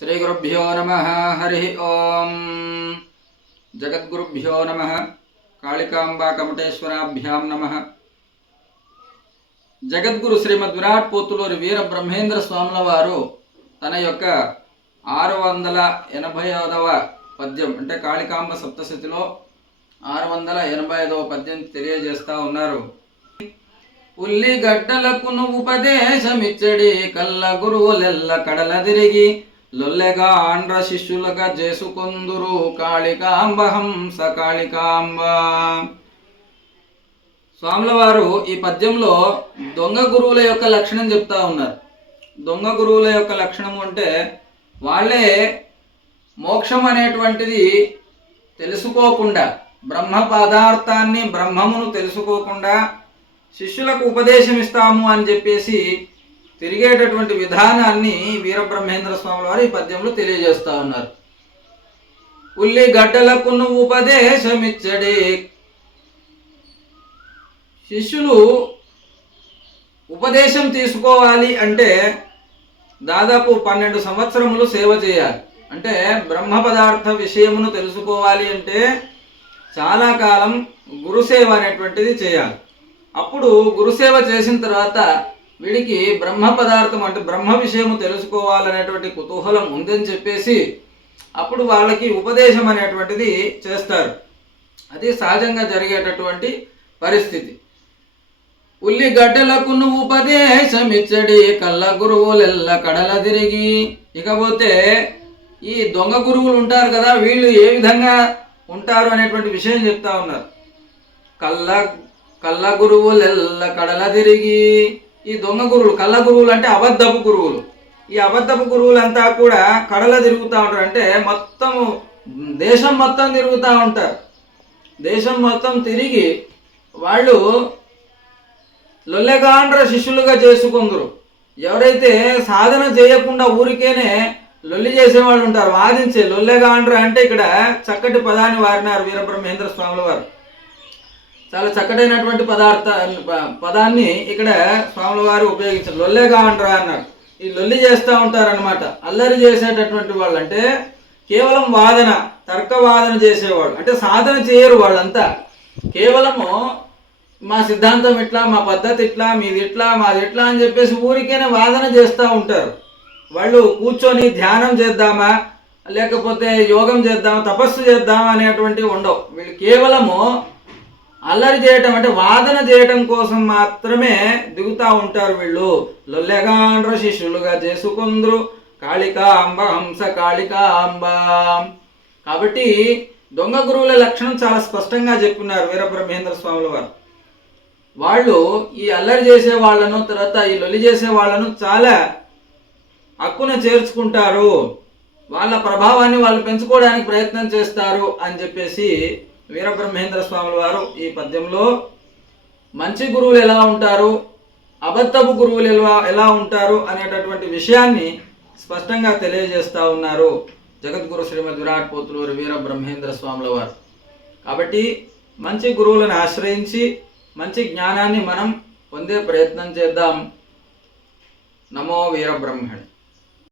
श्रीगुरुभ्यो नमः। हरि ओम। जगद्गुरुभ्यो नमः। कालिकांबा कमटेश्वराभ्यां नमः। జగద్గురు శ్రీమద్ విరాట్ పోతులూరి వీర బ్రహ్మేంద్ర స్వాముల వారు తన యొక్క 685వ పద్యం అంటే కాళికాంబ సప్తశతిలో 685వ పద్యం తెలియజేస్తా ఉన్నారు. ఉల్లిగడ్డలకు నువ్వు ఉపదేశమిచ్చడి కల్ల గురువులెల్ల కడల తిరిగి లొల్లెగా ఆండ్ర శిష్యులుగా చేసుకొందురు కాళికాంబ హంస కాళికాంబ. స్వాముల వారు ఈ పద్యంలో దొంగ గురువుల యొక్క లక్షణం చెప్తా ఉన్నారు. దొంగ గురువుల యొక్క లక్షణం అంటే వాళ్ళే మోక్షం అనేటువంటిది తెలుసుకోకుండా, బ్రహ్మ పదార్థాన్ని బ్రహ్మమును తెలుసుకోకుండా శిష్యులకు ఉపదేశం ఇస్తాము అని చెప్పేసి తిరిగేటటువంటి విధానాన్ని వీరబ్రహ్మేంద్ర స్వాముల వారు ఈ పద్యంలో తెలియజేస్తా ఉన్నారు. ఉల్లిగడ్డలకు నువ్వు ఉపదేశమిచ్చడే, శిష్యులు ఉపదేశం తీసుకోవాలి అంటే దాదాపు 12 సంవత్సరములు సేవ చేయాలి. అంటే బ్రహ్మ పదార్థ విషయమును తెలుసుకోవాలి అంటే చాలా కాలం గురుసేవ అనేటువంటిది చేయాలి. అప్పుడు గురుసేవ చేసిన తర్వాత వీడికి బ్రహ్మ పదార్థం అంటే బ్రహ్మ విషయము తెలుసుకోవాలనేటువంటి కుతూహలం ఉందని చెప్పేసి అప్పుడు వాళ్ళకి ఉపదేశం అనేటువంటిది చేస్తారు. అది సహజంగా జరిగేటటువంటి పరిస్థితి. ఉల్లిగడ్డలకు నువ్వు ఉపదేశమిచ్చడి కళ్ళ గురువులెల్ల కడల తిరిగి. ఇకపోతే ఈ దొంగ గురువులు ఉంటారు కదా, వీళ్ళు ఏ విధంగా ఉంటారు అనేటువంటి విషయం చెప్తా ఉన్నారు. కళ్ళ గురువులెల్ల కడల తిరిగి. ఈ దొంగ గురువులు, కళ్ళ గురువులు అంటే అబద్ధపు గురువులు. ఈ అబద్ధపు గురువులంతా కూడా కడల తిరుగుతూ ఉంటారు. అంటే మొత్తం దేశం మొత్తం తిరుగుతూ ఉంటారు. దేశం మొత్తం తిరిగి వాళ్ళు లొల్లెగాండ్ర శిష్యులుగా చేసుకుందరు. ఎవరైతే సాధన చేయకుండా ఊరికేనే లొల్లి చేసేవాళ్ళు ఉంటారు, వాదించే లొల్లెగాండ్ర అంటే ఇక్కడ చక్కటి పదాన్ని వారినారు వీరబ్రహ్మేంద్ర స్వాముల వారు. చాలా చక్కటైనటువంటి పదాన్ని ఇక్కడ స్వాముల వారు ఉపయోగించారు. లొల్లెగాండ్ర అన్నారు. ఈ లొల్లి చేస్తూ ఉంటారనమాట. అల్లరి చేసేటటువంటి వాళ్ళు అంటే కేవలం వాదన, తర్కవాదన చేసేవాడు. అంటే సాధన చేయరు వాళ్ళంతా. కేవలము మా సిద్ధాంతం ఇట్లా, మా పద్ధతి ఇట్లా, మీది ఇట్లా, మాది ఇట్లా అని చెప్పేసి ఊరికైనా వాదన చేస్తూ ఉంటారు. వాళ్ళు కూర్చొని ధ్యానం చేద్దామా, లేకపోతే యోగం చేద్దామా, తపస్సు చేద్దామా అనేటువంటివి ఉండవు. వీళ్ళు కేవలము అల్లరి చేయటం అంటే వాదన చేయటం కోసం మాత్రమే దిగుతూ ఉంటారు. వీళ్ళు లొల్లెగాండ్ర శిష్యులుగా చేసుకుందరు కాళికాంబ హంస కాళికాంబ. కాబట్టి దొంగ గురువుల లక్షణం చాలా స్పష్టంగా చెప్పున్నారు వీరబ్రహ్మేంద్ర స్వాముల వారు. వాళ్ళు ఈ అల్లరి చేసే వాళ్ళను, తర్వాత ఈ లొల్లి చేసే వాళ్ళను చాలా హక్కున చేర్చుకుంటారు, వాళ్ళ ప్రభావాన్ని వాళ్ళు పెంచుకోవడానికి ప్రయత్నం చేస్తారు అని చెప్పేసి వీరబ్రహ్మేంద్ర స్వాముల వారు ఈ పద్యంలో మంచి గురువులు ఎలా ఉంటారు, అబద్ధపు గురువులు ఎలా ఉంటారు అనేటటువంటి విషయాన్ని స్పష్టంగా తెలియజేస్తూ ఉన్నారు జగద్గురు శ్రీమద్ విరాట్ పోతులూరి వీరబ్రహ్మేంద్ర స్వాముల వారు. కాబట్టి మంచి గురువులను ఆశ్రయించి మంచి జ్ఞానాన్ని మనం పొందే ప్రయత్నం చేద్దాం. నమో వీరబ్రహ్మణి.